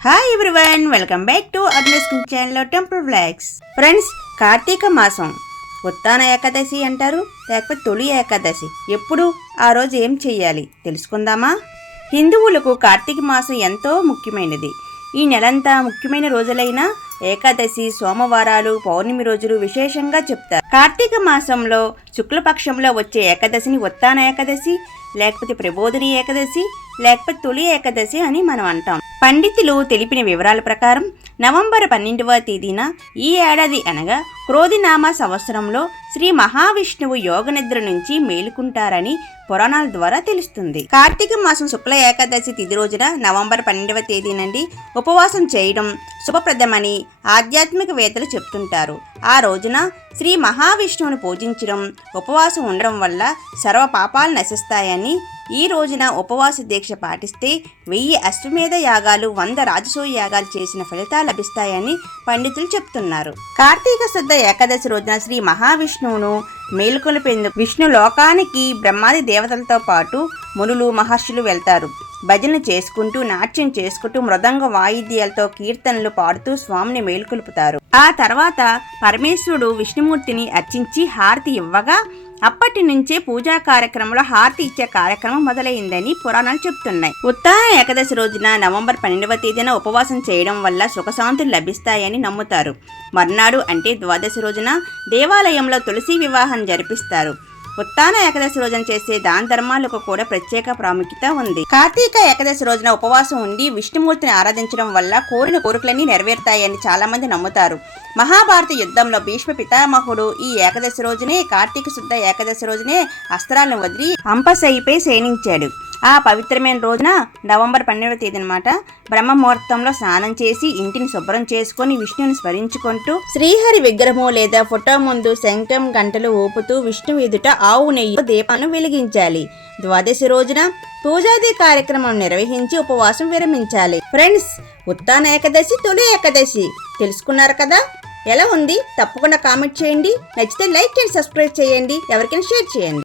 Hi everyone welcome back to Arnas cooking channel temple flags friends Karthika మాసం. ఉత్తాన ఏకాదశి అంటారు లేకపోతే తొలి ఏకాదశి. ఎప్పుడు? ఆ రోజు ఏం చేయాలి తెలుసుకుందామా? హిందువులకు కార్తీక మాసం ఎంతో ముఖ్యమైనది. ఈ నెలంతా ముఖ్యమైన రోజులైన ఏకాదశి సోమవారాలు పౌర్ణమి రోజులు విశేషంగా చెప్తారు. కార్తీక మాసంలో శుక్లపక్షంలో వచ్చే ఏకాదశిని ఉత్తాన ఏకాదశి లేకపోతే ప్రబోధిని ఏకాదశి లేకపోతే తొలి ఏకాదశి అని మనం అంటాం. పండితులు తెలిపిన వివరాల ప్రకారం నవంబర్ పన్నెండవ తేదీన ఈ ఏడాది అనగా క్రోధినామ సంవత్సరంలో శ్రీ మహావిష్ణువు యోగనిద్ర నుంచి మేలుకుంటారని పురాణాల ద్వారా తెలుస్తుంది. కార్తీక మాసం శుక్ల ఏకాదశి తిథి రోజున నవంబర్ పన్నెండవ తేదీ నుండి ఉపవాసం చేయడం శుభప్రదమని ఆధ్యాత్మికవేత్తలు చెప్తుంటారు. ఆ రోజున శ్రీ మహావిష్ణువును పూజించడం ఉపవాసం ఉండడం వల్ల సర్వ పాపాలు నశిస్తాయని ఈ రోజున ఉపవాస దీక్ష పాటిస్తే వెయ్యి అశ్వమేధ యాగాలు వంద రాజసూయ యాగాలు చేసిన ఫలితాలు లభిస్తాయని పండితులు చెప్తున్నారు. కార్తీక శుద్ధ ఏకాదశి రోజున శ్రీ మహావిష్ణువును మేలుకొలిపేందుకు విష్ణు లోకానికి బ్రహ్మాది దేవతలతో పాటు మునులు మహర్షులు వెళ్తారు. భజన చేసుకుంటూ నాట్యం చేసుకుంటూ మృదంగ వాయిద్యాలతో కీర్తనలు పాడుతూ స్వామిని మేలుకొలుపుతారు. ఆ తర్వాత పరమేశ్వరుడు విష్ణుమూర్తిని అర్చించి హారతి ఇవ్వగా అప్పటి నుంచే పూజా కార్యక్రమంలో హారతి ఇచ్చే కార్యక్రమం మొదలైందని పురాణాలు చెప్తున్నాయి. ఉత్తర ఏకాదశి రోజున నవంబర్ పన్నెండవ తేదీన ఉపవాసం చేయడం వల్ల సుఖశాంతులు లభిస్తాయని నమ్ముతారు. మర్నాడు అంటే ద్వాదశి రోజున దేవాలయంలో తులసి వివాహం జరిపిస్తారు. ఉత్తాన ఏకాదశి రోజున చేసే దాన ధర్మాలకు కూడా ప్రత్యేక ప్రాముఖ్యత ఉంది. కార్తీక ఏకదశి రోజున ఉపవాసం ఉండి విష్ణుమూర్తిని ఆరాధించడం వల్ల కోరిన కోరికలన్నీ నెరవేరుతాయని చాలా మంది నమ్ముతారు. మహాభారత యుద్ధంలో భీష్మ పితామహుడు ఈ ఏకాదశి రోజునే కార్తీక శుద్ధ ఏకాదశి రోజునే అస్త్రాలను వదిలి అంపశయిపై శయనించాడు ఆ పవిత్రమైన రోజున నవంబర్ పన్నెండవ తేదీ అనమాట బ్రహ్మముహూర్తంలో స్నానం చేసి ఇంటిని శుభ్రం చేసుకొని విష్ణుని స్మరించుకుంటూ శ్రీహరి విగ్రహము లేదా ఫోటో ముందు శంఖం గంటలు ఊపుతూ విష్ణు ఎదుట ఆవు నెయ్యి దీపాన్ని వెలిగించాలి. ద్వాదశి రోజున పూజాది కార్యక్రమం నిర్వహించి ఉపవాసం విరమించాలి. ఫ్రెండ్స్ ఉత్తాన ఏకాదశి తొలి ఏకాదశి. తెలుసుకున్నారు కదా? ఎలా ఉంది? తప్పకుండా కామెంట్ చేయండి. నచ్చితే లైక్ అండ్ సబ్స్క్రైబ్ చేయండి. ఎవరికైనా షేర్ చేయండి.